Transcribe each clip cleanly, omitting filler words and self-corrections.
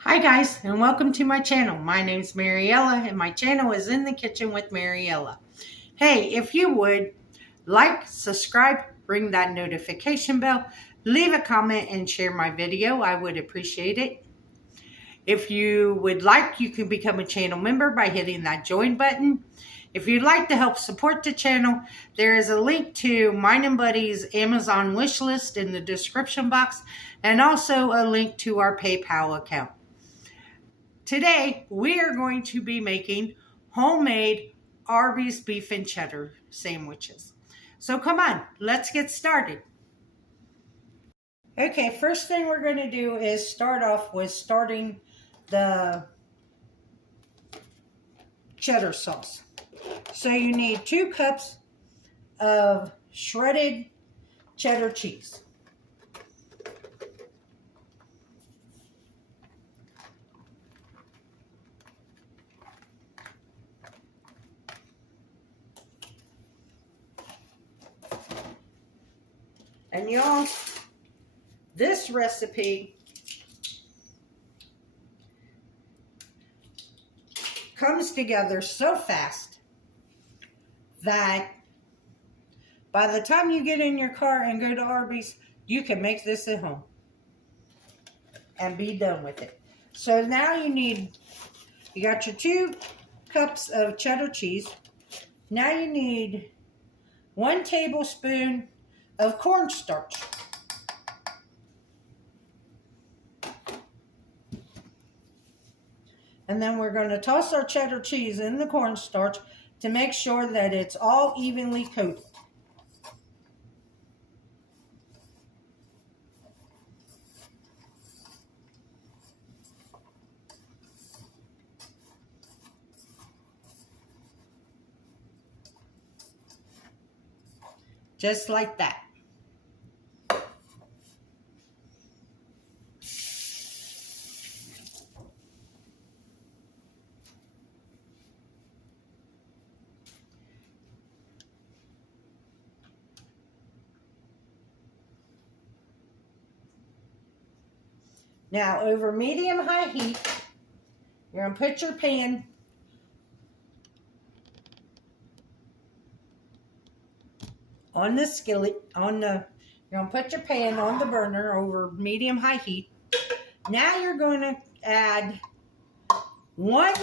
Hi guys, and welcome to my channel. My name's Mariella, and my channel is In the Kitchen with Mariella. Hey, if you would like, subscribe, ring that notification bell, leave a comment, and share my video, I would appreciate it. If you would like, you can become a channel member by hitting that join button. If you'd like to help support the channel, there is a link to mine and Buddy's Amazon wish list in the description box, and also a link to our PayPal account. Today, we are going to be making homemade Arby's beef and cheddar sandwiches. So come on, let's get started. Okay, first thing we're going to do is start off with starting the cheddar sauce. So you need 2 cups of shredded cheddar cheese. And y'all, this recipe comes together so fast that by the time you get in your car and go to Arby's, you can make this at home and be done with it. So now you got your 2 cups of cheddar cheese. Now you need 1 tablespoon of cornstarch. And then we're going to toss our cheddar cheese in the cornstarch to make sure that it's all evenly coated. Just like that. Now, over medium-high heat, you're going to put your pan on the skillet, you're going to put your pan on the burner over medium-high heat. Now you're going to add 1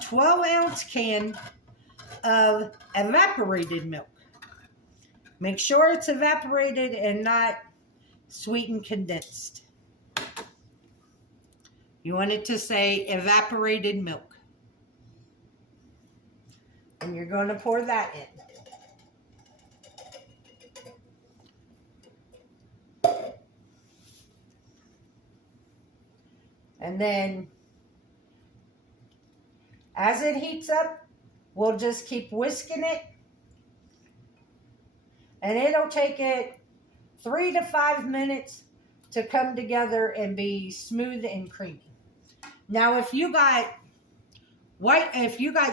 12-ounce can of evaporated milk. Make sure it's evaporated and not sweetened condensed. You want it to say evaporated milk. And you're going to pour that in. And then as it heats up, we'll just keep whisking it. And it'll take it 3 to 5 minutes to come together and be smooth and creamy. Now, if you got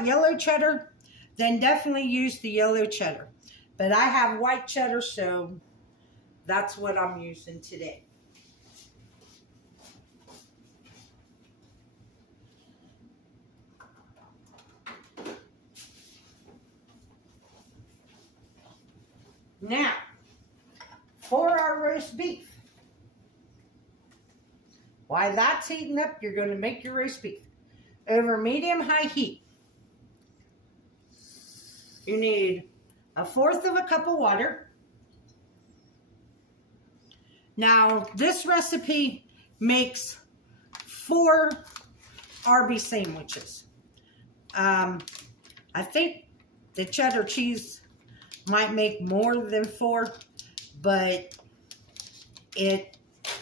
yellow cheddar, then definitely use the yellow cheddar. But I have white cheddar, so that's what I'm using today. Now, for our roast beef. While that's heating up, you're going to make your roast beef. Over medium-high heat, you need 1/4 of a cup of water. Now, this recipe makes 4 Arby sandwiches. I think the cheddar cheese might make more than 4, but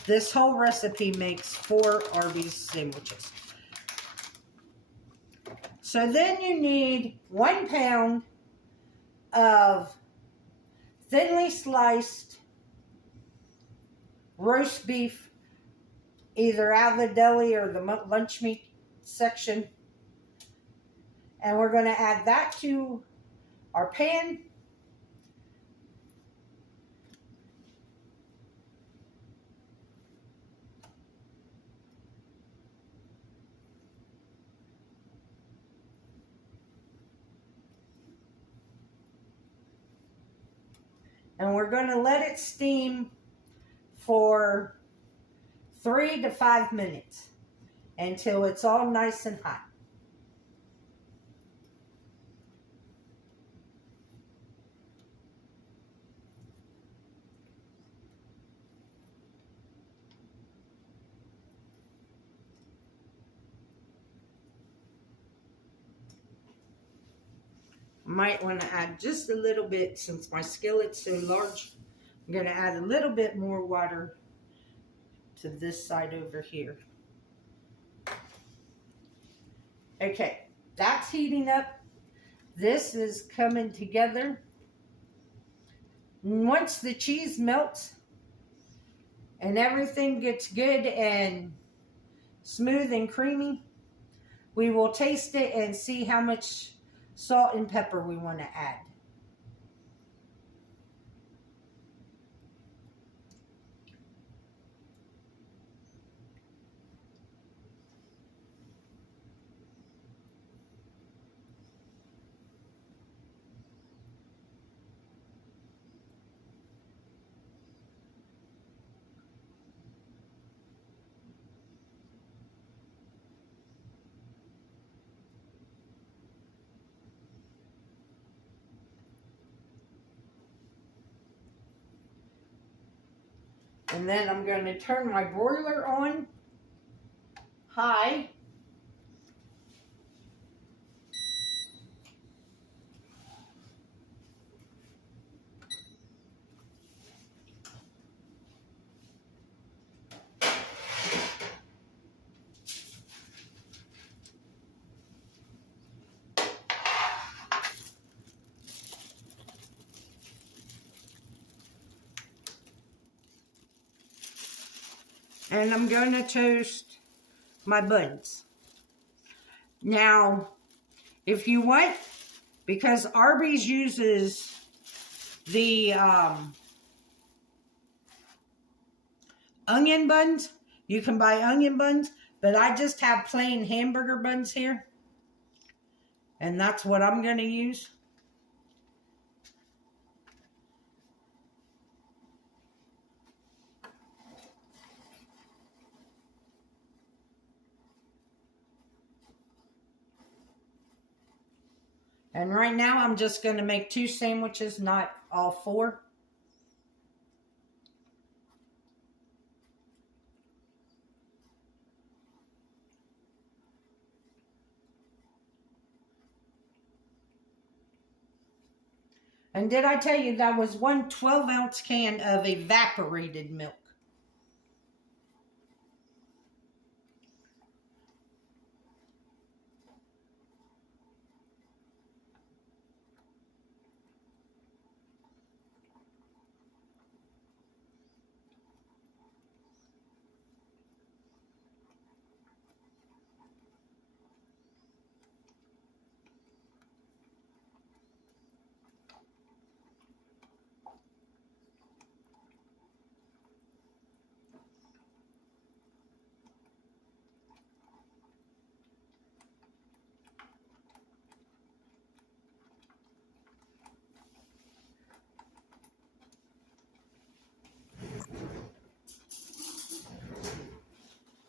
this whole recipe makes 4 Arby's sandwiches. So then you need 1 pound of thinly sliced roast beef, either out of the deli or the lunch meat section. And we're going to add that to our pan. And we're going to let it steam for 3 to 5 minutes until it's all nice and hot. Might want to add just a little bit, since my skillet's so large. I'm going to add a little bit more water to this side over here. Okay, that's heating up. This is coming together. Once the cheese melts and everything gets good and smooth and creamy, we will taste it and see how much salt and pepper we want to add. And then I'm going to turn my broiler on high. And I'm going to toast my buns. Now, if you want, because Arby's uses the onion buns, you can buy onion buns, but I just have plain hamburger buns here. And that's what I'm going to use. And right now I'm just going to make 2 sandwiches, not all 4. And did I tell you that was 1 12-ounce can of evaporated milk?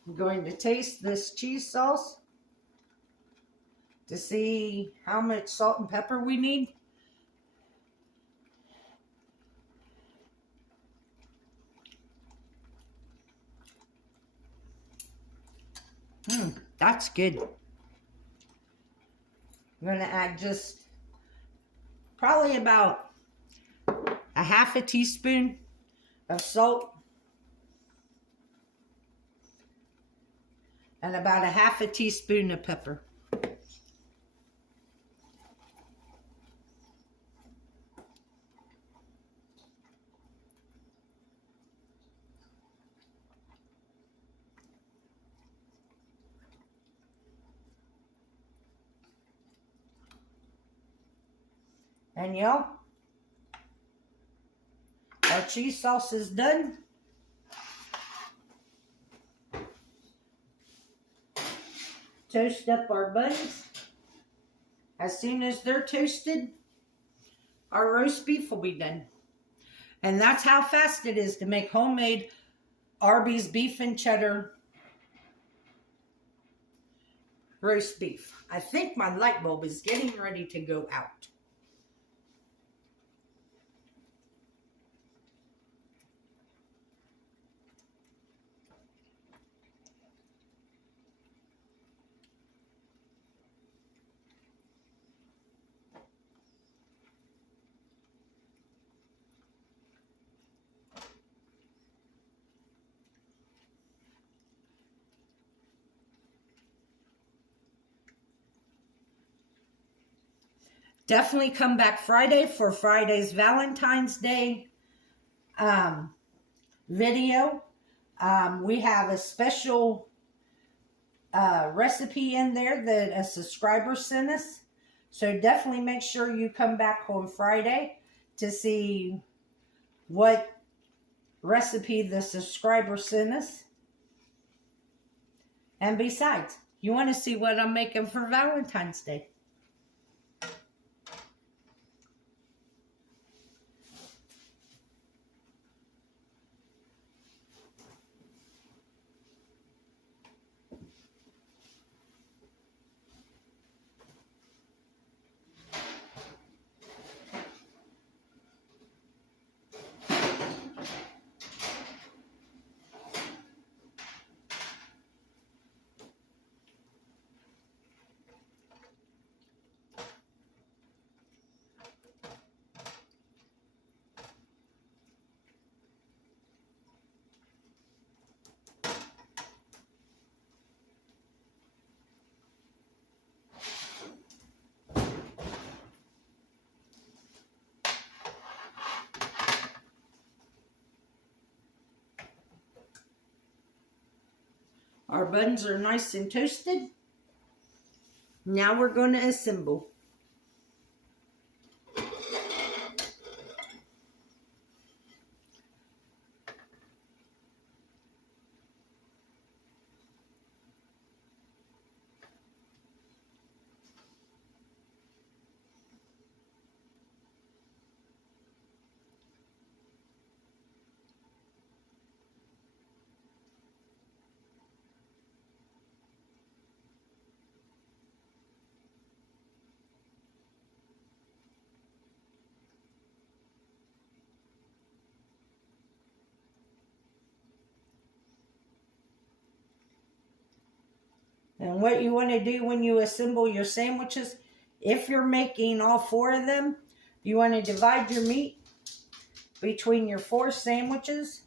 I'm going to taste this cheese sauce to see how much salt and pepper we need. That's good. I'm going to add just probably about a half a teaspoon of salt and about a half a teaspoon of pepper. And y'all, our cheese sauce is done. Toast up our buns. As soon as they're toasted, our roast beef will be done. And that's how fast it is to make homemade Arby's beef and cheddar roast beef. I think my light bulb is getting ready to go out. Definitely come back Friday for Friday's Valentine's Day video. We have a special recipe in there that a subscriber sent us. So definitely make sure you come back on Friday to see what recipe the subscriber sent us. And besides, you want to see what I'm making for Valentine's Day. Our buns are nice and toasted. Now we're going to assemble. And what you want to do when you assemble your sandwiches, if you're making all 4 of them, you want to divide your meat between your 4 sandwiches.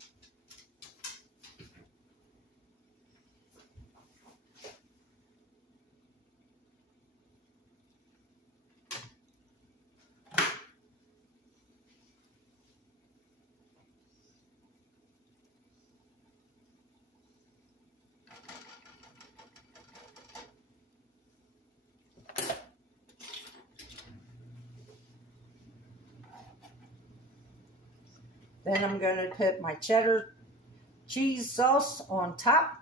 Then I'm going to put my cheddar cheese sauce on top.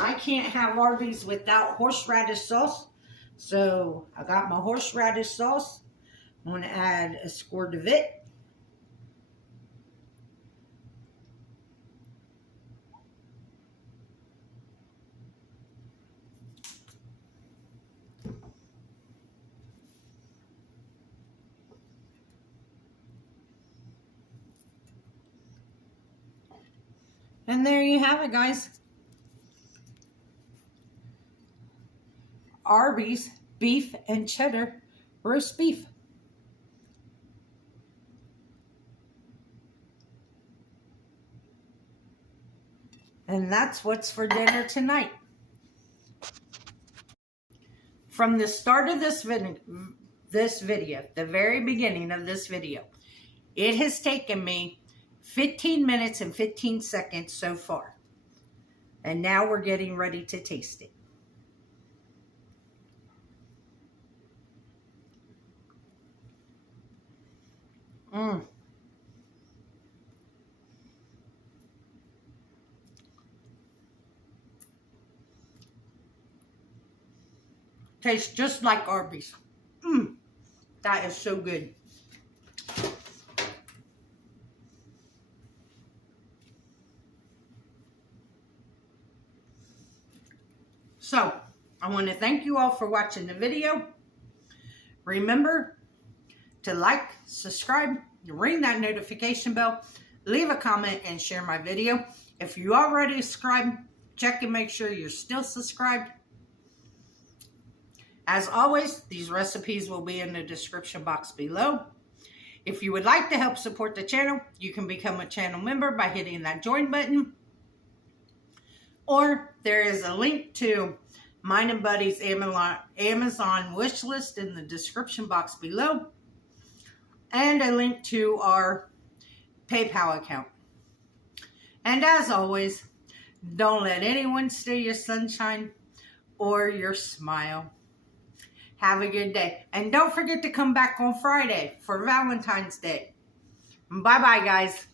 I can't have Arby's without horseradish sauce. So I got my horseradish sauce. I'm going to add a squirt of it. And there you have it, guys. Arby's beef and cheddar roast beef. And that's what's for dinner tonight. From the start of this this video, the very beginning of this video. It has taken me 15 minutes and 15 seconds so far. And now we're getting ready to taste it. Tastes just like Arby's. That is so good. So, I want to thank you all for watching the video. Remember to like, subscribe, ring that notification bell, leave a comment, and share my video. If you already subscribed, check and make sure you're still subscribed. As always, these recipes will be in the description box below. If you would like to help support the channel, you can become a channel member by hitting that join button. Or there is a link to mine and Buddy's Amazon wish list in the description box below. And a link to our PayPal account. And as always, don't let anyone steal your sunshine or your smile. Have a good day. And don't forget to come back on Friday for Valentine's Day. Bye-bye, guys.